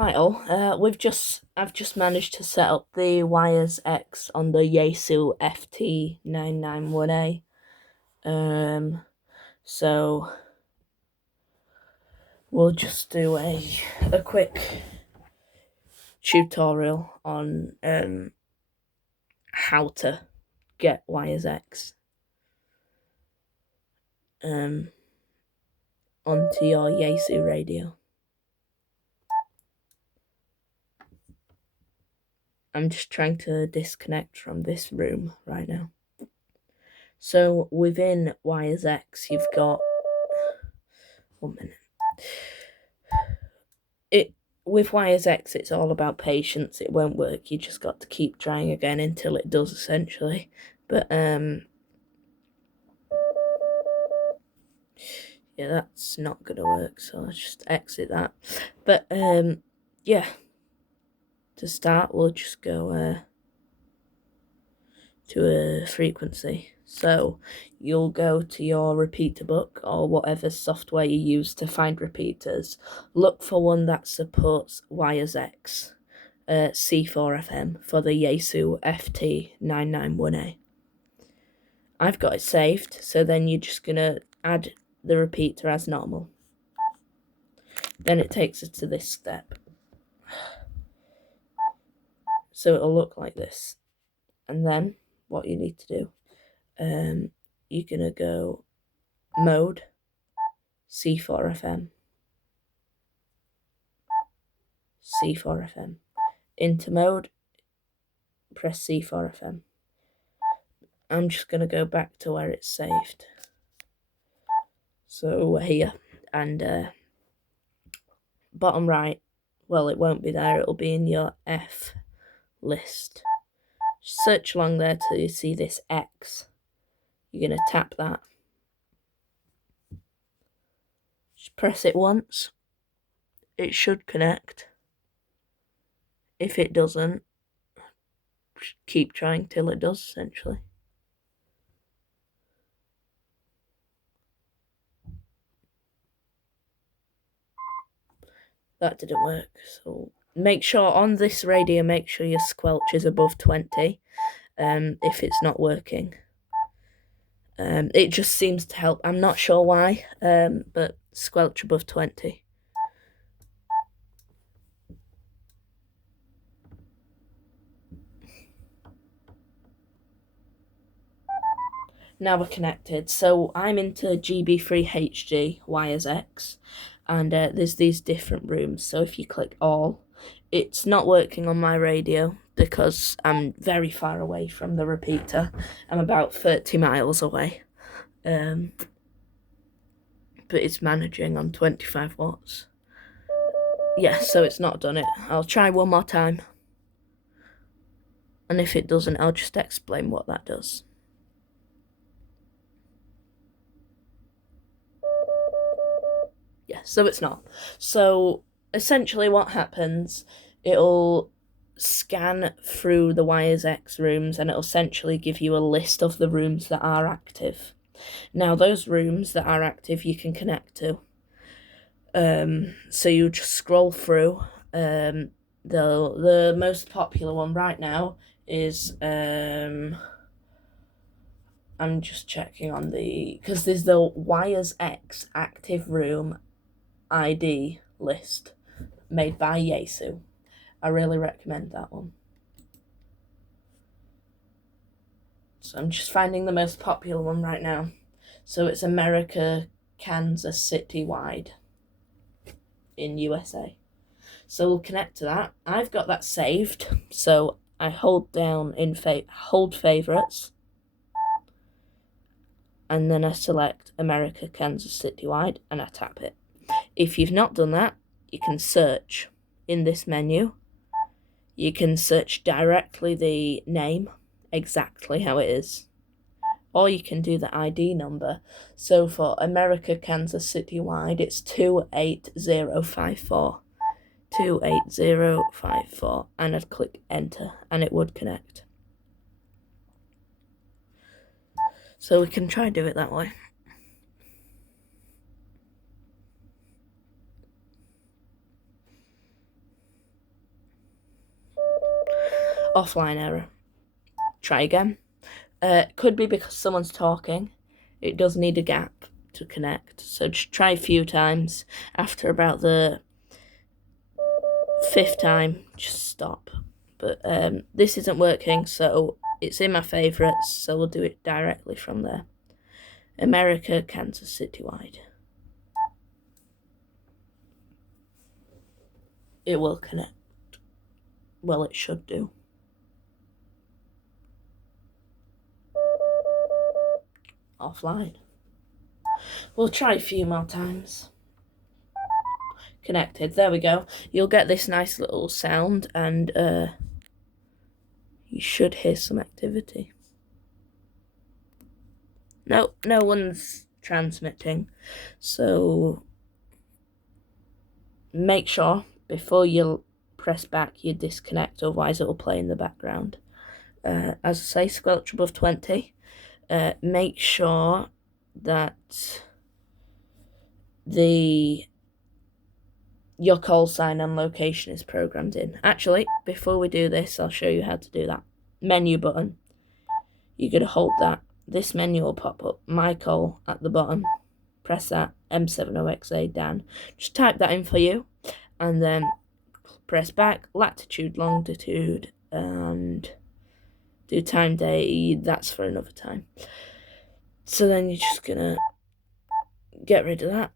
Hi all. I've just managed to set up the Wires X on the Yaesu FT-991A. So we'll just do a quick tutorial on how to get Wires X onto your Yaesu radio. I'm just trying to disconnect from this room right now. So within Wires X, you've got 1 minute. With Wires X, it's all about patience. It won't work. You just got to keep trying again until it does, essentially. But yeah, that's not gonna work. So I'll just exit that. But yeah. To start, we'll just go to a frequency. So you'll go to your repeater book or whatever software you use to find repeaters. Look for one that supports Wires X. C4FM for the Yaesu FT-991A. I've got it saved, so then you're just gonna add the repeater as normal. Then it takes us to this step. So it'll look like this. And then what you need to do, you're gonna go mode, C4FM, C4FM. Into mode, press C4FM. I'm just gonna go back to where it's saved. So here, and bottom right, well, it won't be there, it'll be in your F list. Search along there till you see this X. You're going to tap that. Just press it once. It should connect. If it doesn't, keep trying till it does, essentially. That didn't work, so make sure on this radio, make sure your squelch is above 20 if it's not working. It just seems to help. I'm not sure why, but squelch above 20. Now we're connected. So I'm into GB3HG Wires X, and there's these different rooms. So if you click all, it's not working on my radio because I'm very far away from the repeater. I'm about 30 miles away. But it's managing on 25 watts. Yeah, so it's not done it. I'll try one more time. And if it doesn't, I'll just explain what that does. Yeah, so it's not. So essentially what happens, it'll scan through the Wires X rooms and it'll essentially give you a list of the rooms that are active. Now those rooms that are active you can connect to. So you just scroll through. The most popular one right now is I'm just checking on because there's the Wires X active room ID list made by Yaesu. I really recommend that one. So I'm just finding the most popular one right now. So it's America, Kansas City wide in USA. So we'll connect to that. I've got that saved. So I hold down hold favorites. And then I select America, Kansas City wide and I tap it. If you've not done that, you can search in this menu. You can search directly the name, exactly how it is. Or you can do the ID number. So for America, Kansas City wide, it's 28054. 28054. And I'd click enter and it would connect. So we can try and do it that way. offline error. Try again. Could be because someone's talking. It does need a gap to connect, so just try a few times. After about the 5th time, just stop. But this isn't working, so it's in my favourites, so we'll do it directly from there. America, Kansas Citywide. It will connect. Well, it should do. Offline. We'll try a few more times. Connected. There we go. You'll get this nice little sound, and you should hear some activity. No one's transmitting. So make sure before you press back you disconnect, otherwise it will play in the background. As I say, squelch above 20. Make sure that your call sign and location is programmed in. Actually, before we do this, I'll show you how to do that. Menu button. You're going to hold that. This menu will pop up. My call at the bottom. Press that. M70XA Dan. Just type that in for you. And then press back. Latitude, longitude, and do time day. That's for another time. So then you're just going to get rid of that.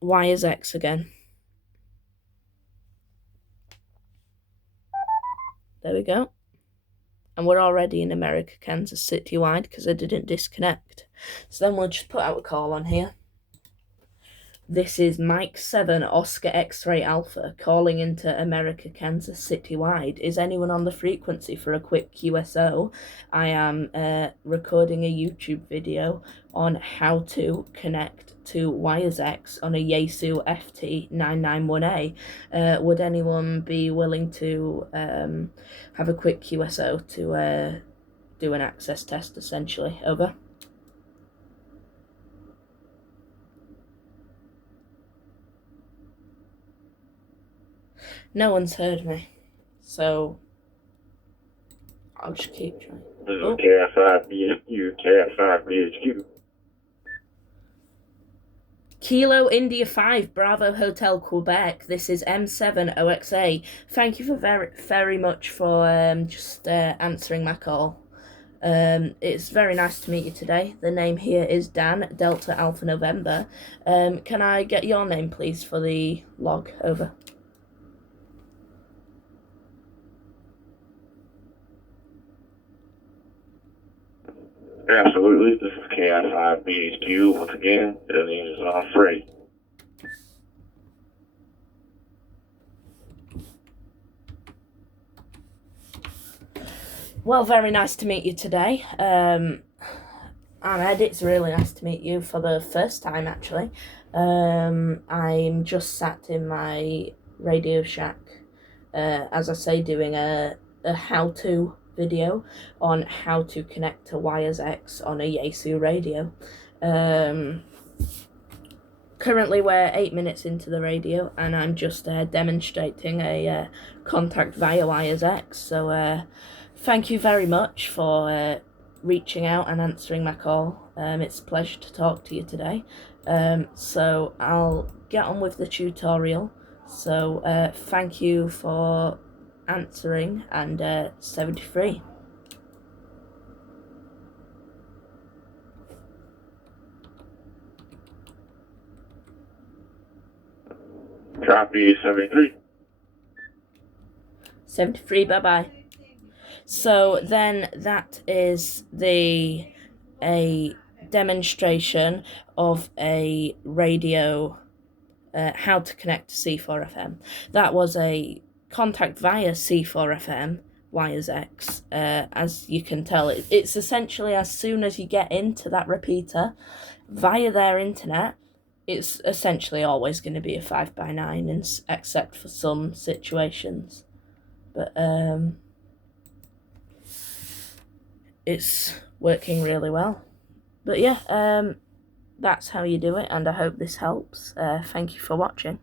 Y is X again. There we go. And we're already in America, Kansas Citywide, because I didn't disconnect. So then we'll just put out a call on here. This is Mike 7 Oscar X-Ray Alpha calling into America, Kansas Citywide. Is anyone on the frequency for a quick QSO? I am recording a YouTube video on how to connect to Wires X on a Yaesu FT-991A. Would anyone be willing to have a quick QSO to do an access test, essentially? Over. No one's heard me, so I'll just keep trying. This is KF5BHQ. Kilo India 5 Bravo Hotel Quebec. This is M7OXA. Thank you for very much for just answering my call. It's very nice to meet you today. The name here is Dan, Delta Alpha November. Can I get your name, please, for the log? Over. Absolutely. This is KF5BHQ. Once again, the name is Freddy. Well, very nice to meet you today. Ahmed, it's really nice to meet you for the first time, actually. I'm just sat in my Radio Shack, as I say, doing a how-to video on how to connect to Wires X on a Yaesu radio. Currently we're 8 minutes into the radio, and I'm just demonstrating a contact via Wires X. So thank you very much for reaching out and answering my call. It's a pleasure to talk to you today. So I'll get on with the tutorial. So thank you for answering, and 73. Copy 73. 73, bye-bye. So then that is a demonstration of a radio, how to connect to C4FM. That was a contact via C4FM Wires X. As you can tell, it's essentially as soon as you get into that repeater via their internet, it's essentially always going to be a 5x9, except for some situations. But it's working really well. But yeah, that's how you do it, and I hope this helps. Thank you for watching.